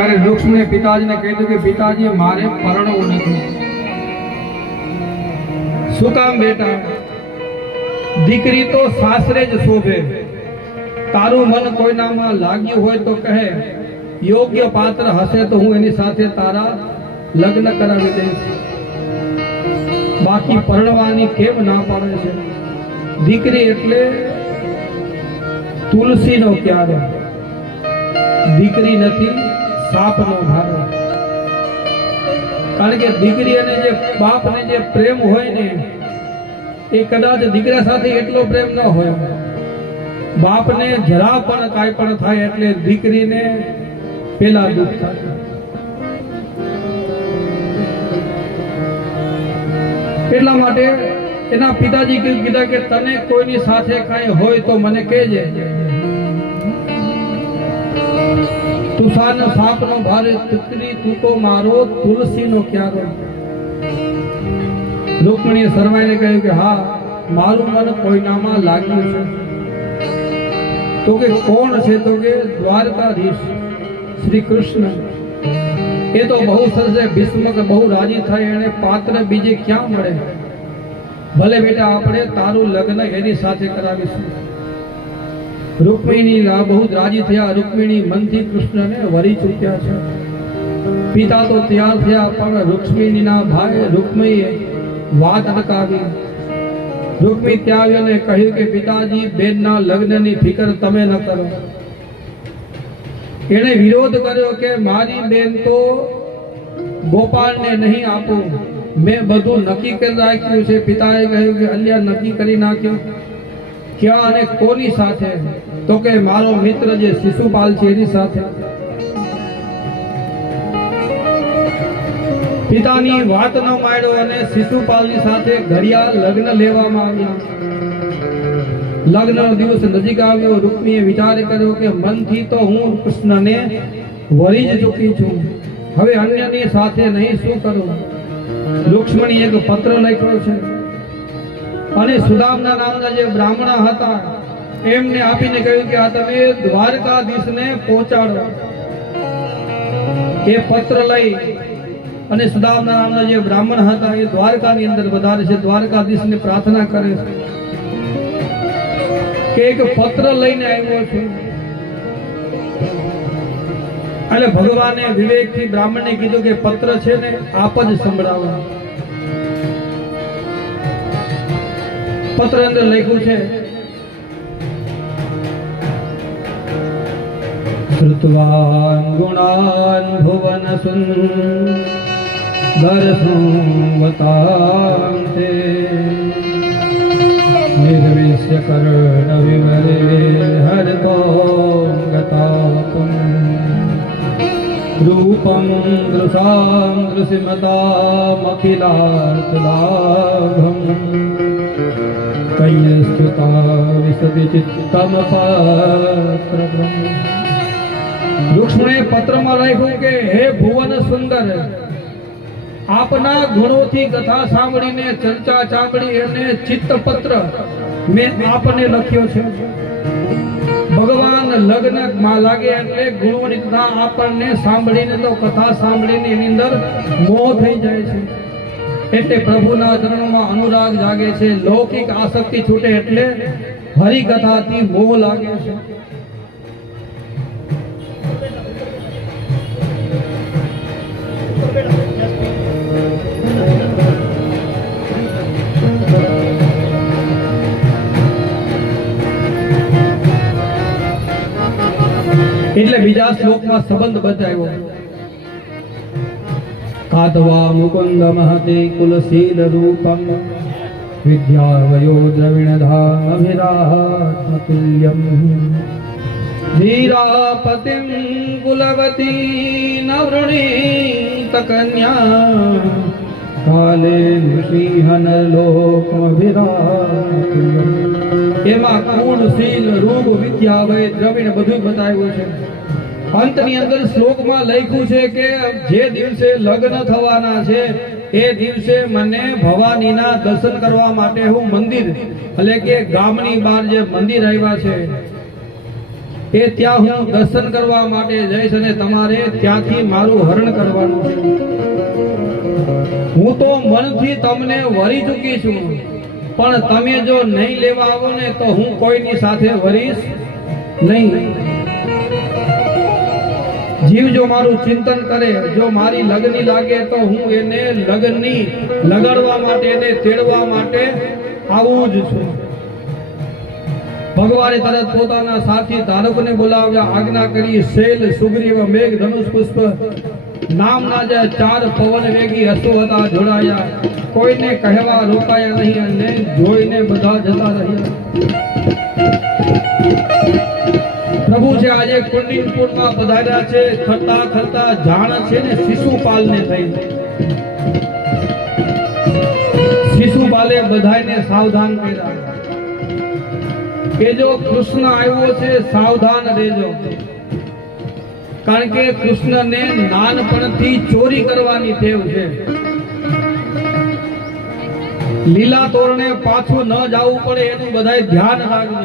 ત્યારે વૃક્ષને પિતાજીને કીધું કે પિતાજી મારે પરણવું નથી. શું કામ બેટા? દીકરી તો સાસરે જ શોભે. તારું મન કોઈનામાં લાગ્યું હોય તો કહે, યોગ્ય પાત્ર હશે તો હું એની સાથે તારા લગ્ન કરાવી દઈશ. બાકી પરણવાની કેમ ના પાડે છે? દીકરી એટલે તુલસીનો ક્યારો, દીકરી નથી સાપનો ભારો. કારણ કે દીકરી અને જે બાપને જે પ્રેમ હોય ને એ કદાચ દીકરા સાથે એટલો પ્રેમ ન હોય. બાપને જરા પણ કાંઈ પણ થાય એટલે દીકરીને પેલા દુઃખ થાય. એટલા માટે એના પિતાજી કીધા કે તને કોઈની સાથે કાંઈ હોય તો મને કહેજે. તુષારનો સાપનો ભારે દીકરી તું તો મારો તુલસીનો ક્યારો. રૂકમણીએ શરમાઈને કહ્યું કે હા, મારું મન કોઈનામાં લાગ્યું છે. તો કે કોણ છે? તો કે દ્વારકાધીશ શ્રી કૃષ્ણ. એ તો બહુ સરસ છે. ભીષ્મક બહુ રાજી થાય, એને પાત્ર બીજે ક્યાં મળે? ભલે બેટા આપણે તારું લગ્ન એની સાથે કરાવીશું. રૂકમિણી બહુ રાજી થયા. રૂકમિણી મનથી કૃષ્ણને વરી ચૂક્યા છે. પિતા તો તૈયાર થયા, પણ રૂક્ષ્મિણીના ભાઈ રૂકમણીએ વાત અટકાવી. રૂકમી ત્યાં આવી અને કહ્યું કે પિતાજી બેનના લગ્નની ફિકર તમે ન કરો. એને વિરોધ કર્યો કે મારી બેન તો ગોપાલને નહીં આપું, મેં બધું નક્કી કરી રાખ્યું છે. પિતાએ કહ્યું કે અલ્યા નક્કી કરી નાખ્યું ક્યાં અને કોની સાથે? તો કે મારો મિત્ર જે શિશુપાલ છે એની સાથે. પિતાની વાત ન માન્યો અને શિશુપાલની સાથે ઘડિયા લગ્ન લેવામાં આવ્યા. લગ્નનો દિવસ નજીક આવ્યો. રૂકમીએ વિચાર કર્યો કે મનથી તો હું કૃષ્ણને વરી જ ચૂકી છું, હવે અન્યની સાથે નહીં, શું કરું? રૂક્ષ્મણી એક પત્ર લખ્યો છે અને સુદામના નામના જે બ્રાહ્મણ હતા એમને આપીને કહ્યું કે આ તમે દ્વારકાધીશને પહોંચાડો. એ પત્ર લઈ અને સુદામના નામના જે બ્રાહ્મણ હતા એ દ્વારકાની અંદર વધારે છે. દ્વારકાધીશને પ્રાર્થના કરે છે કે એક પત્ર લઈને આવ્યો છું. એટલે ભગવાને વિવેકથી બ્રાહ્મણને કીધું કે પત્ર છે ને આપ જ સંભળાવો. પત્ર અંદર લખ્યું છે, શ્રુત્વાન ગુણાન ભુવન સુંદર સંવતાંતે નિર્વિશ્ય કર્ણ વિમરે હરતો ગતાપું રૂપમ દૃશામ દૃશિમતામખિલાર્થલાભમ કૈયસ્તુતા વિશદિ ચિત્તમ પાત્રબ્રહ્મ. રૂક્ષ્મણીએ પત્રમાં લખ્યું કે હે ભુવન સુંદર, આપના ગુણોથી કથા સાંભળીને ચર્ચા સાંભળી એને ચિત્તપત્ર મેં આપને લખ્યો છે. ભગવાન લગ્ન માં લાગે એટલે ગુણોની કથા આપણને સાંભળીને તો કથા સાંભળીને એની અંદર મોહ થઈ જાય છે. એટલે પ્રભુના ચરણોમાં અનુરાગ જાગે છે. લૌકિક આસક્તિ છૂટે એટલે હરિકથાથી મોહ લાગે છે. એટલે બીજા શ્લોકમાં સંબંધ બતાવ્યો. કાતવા મુકુંદ મહતે કુલશીલ રૂપમ વિદ્યા વયો દ્રવિણધામ અભિરાત્મતુલ્યમ ધીરાપતિમ કુલવતી નવૃણીત કન્યા કાલે નૃસિંહન લોકમભિરાત્મતુલ્યમ. એમાં કુળ શીલ રૂપ વિદ્યા વય દ્રવિણ બધું બતાવ્યું છે. અંતની અંદર શ્લોકમાં લખ્યું છે કે જે દિવસે લગ્ન થવાના છે એ દિવસે મને ભવાનીના દર્શન કરવા માટે હું મંદિર એટલે કે ગામની બહાર જે મંદિર આવ્યા છે એ ત્યાં હું દર્શન કરવા માટે જઈશ અને તમારે ત્યાંથી મારું હરણ કરવાનું છે. હું તો મનથી તમને વરી ચૂકી છું, પણ તમે જો નહીં લેવા આવો ને તો હું કોઈની સાથે વરીશ નહીં. જીવ જો મારું ચિંતન કરે, જો મારી લગની લાગે તો હું એને લગની લગાડવા માટે, એને તેડવા માટે આવું જ છું. ભગવાને તરત પોતાના સાથી ધારકોને બોલાવ્યા, આજ્ઞા કરી. શૈલ, સુગ્રીવ, મેઘ, ધનુષ, પુષ્પ નામના જે 4 પવન વેગી હસો હતા જોડાયા. કોઈને કહેવા રોકાયા નહીં અને જોઈને બધા જતા રહ્યા. પ્રભુ છે આજે કુંડિનપુરમાં પધાર્યા છે. ખરતા ખરતા જાણ છે ને શિશુપાલને થઈ. શિશુપાલે બધાને સાવધાન કર્યા કે જો કૃષ્ણ આવ્યો છે સાવધાન રહેજો, કારણ કે કૃષ્ણને નાનપણથી ચોરી કરવાની ટેવ છે. લીલા તોરણે પાછું ન જવું પડે એનું બધાય ધ્યાન રાખજો.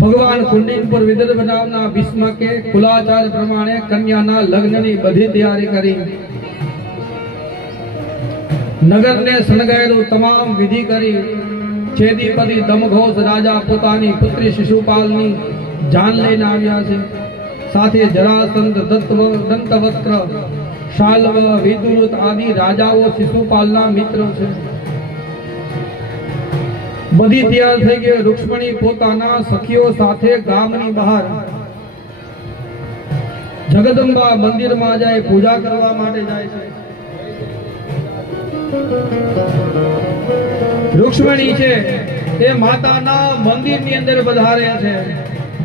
ભગવાન કુંડિનપુર વિદર્ભ નામના ભીષ્મકે કુલાચાર પ્રમાણે કન્યાના લગ્નની બધી તૈયારી કરી. નગરને શણગાર્યું, તમામ વિધિ કરી. છેદીપતિ દમઘોષ રાજા પોતાની પુત્રી શિશુપાલની જાન લઈને આવ્યા છે. સાથે જરાસંધ, દંતવક્ર, શાલ્વ, વિદુરથ આદિ રાજાઓ શિશુપાલના મિત્રો છે. બધી તૈયાર થઈ ગઈ. રૂક્ષ્મણી પોતાના સખીઓ સાથે ગામની બહાર જગદંબા મંદિરમાં જાય, પૂજા કરવા માટે જાય છે. રૂક્ષ્મણી છે તે માતાના મંદિરની અંદર વધારે છે.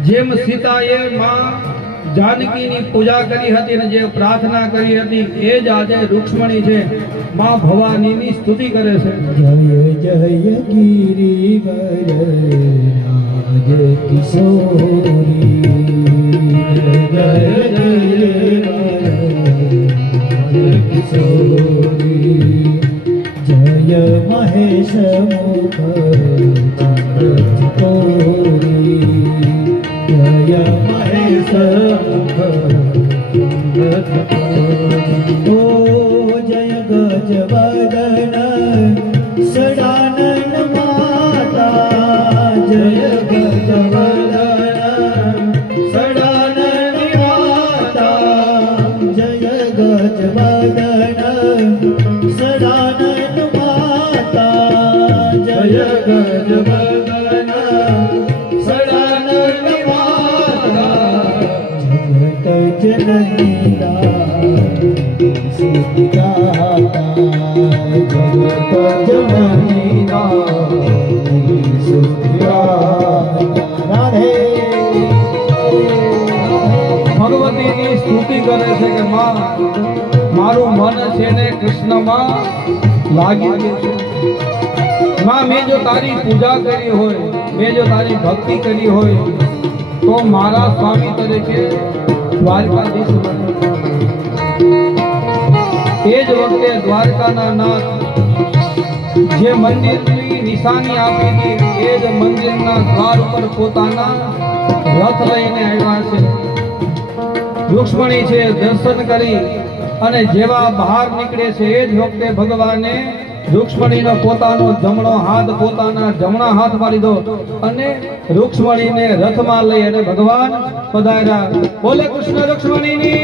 જેમ સીતાએ માં જાનકીની પૂજા કરી હતી અને જે પ્રાર્થના કરી હતી, એ જ આજે રૂક્ષ્મણી છે માં ભવાનીની સ્તુતિ કરે છે. જય જય ગિરિવર રાજ કિશોરી, જય જય કિશોરી, જય મહેશ મુખ ચિતોરી, જય મહેશ મુખ ઓ જય ગજવદન સદાનંદ માતા, જય ગજવદન સદાનંદ માતા, જય ગજવદન સદાનંદ માતા, જય ગજવદન સદાનંદ માતા, જગત જનની સુખદાતા, જગત જનની સુખદાતા. રાધે ભગવતીની સ્તુતિ કરે છે કે માં મારું મન છે ને કૃષ્ણમાં લાગી ગયું છે. માં મેં જો તારી પૂજા કરી હોય, મેં જો તારી ભક્તિ કરી હોય તો મારા સ્વામી તરીકે દ્વારકાધીશ બનો. એ જ વખતે દ્વારકાના નાથ જે મંદિરની નિશાની આપી હતી, એ જ મંદિરના દ્વાર ઉપર પોતાના રથ લઈને આવ્યા છે. રૂક્ષ્મણી છે દર્શન કરી અને જેવા બહાર નીકળે છે, એ જ વખતે ભગવાને રૂક્ષ્મણીનો પોતાનો જમણો હાથ પોતાના જમણા હાથમાં લીધો અને રૂક્ષ્મણીને રથમાં લઈ અને ભગવાન પધાર્યા. બોલે કૃષ્ણ રૂક્ષ્મણીની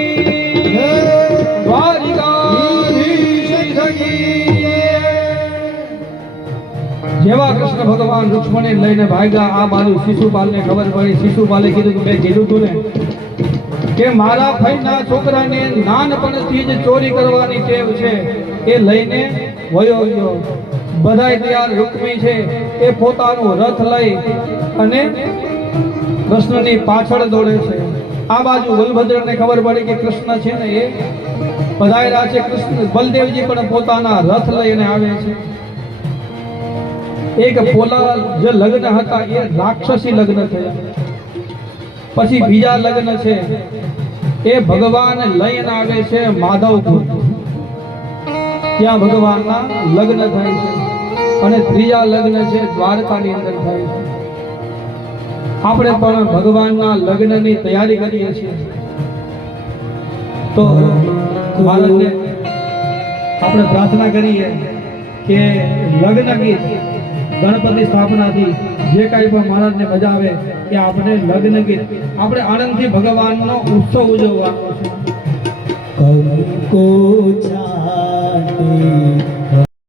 જેવા કૃષ્ણ ભગવાન રૂક્ષ્મણી લઈને ભાગ્યા, આ બાજુ શિશુપાલને ખબર પડી. શિશુપાલે કીધું કે મેં કીધું તું ને કે મારા ભાઈના છોકરાને નાનપણથી જ ચોરી કરવાની ટેવ છે, એ લઈને વયો ગયો. બધાય તૈયાર. રૂક્ષ્મી છે એ પોતાનું રથ લઈ અને કૃષ્ણની પાછળ દોડે છે. આ બાજુ બલભદ્રને ખબર પડી કે કૃષ્ણ છે ને એ પધાર્યા છે. કૃષ્ણ બલદેવજી પણ પોતાના રથ લઈને આવે છે. એક પોલા જે લગ્ન હતા એ રાક્ષસી લગ્ન થયા. પછી બીજા લગ્ન છે એ ભગવાન લઈને આવે છે માધવપુર. ત્યાં ભગવાનના લગ્ન થાય છે. અને ત્રીજા લગ્ન છે દ્વારકાની અંદર થાય છે. આપણે પણ ભગવાનના લગ્નની તૈયારી કરીએ છીએ. તો મહારાજને આપણે પ્રાર્થના કરીએ કે લગ્ન ગીત ગણપતિ સ્થાપનાથી જે કાંઈ પણ મહારાજને મજા આવે એ આપણે લગ્ન ગીત આપણે આનંદથી ભગવાનનો ઉત્સવ ઉજવવાનો છે. કંકુ છાંટી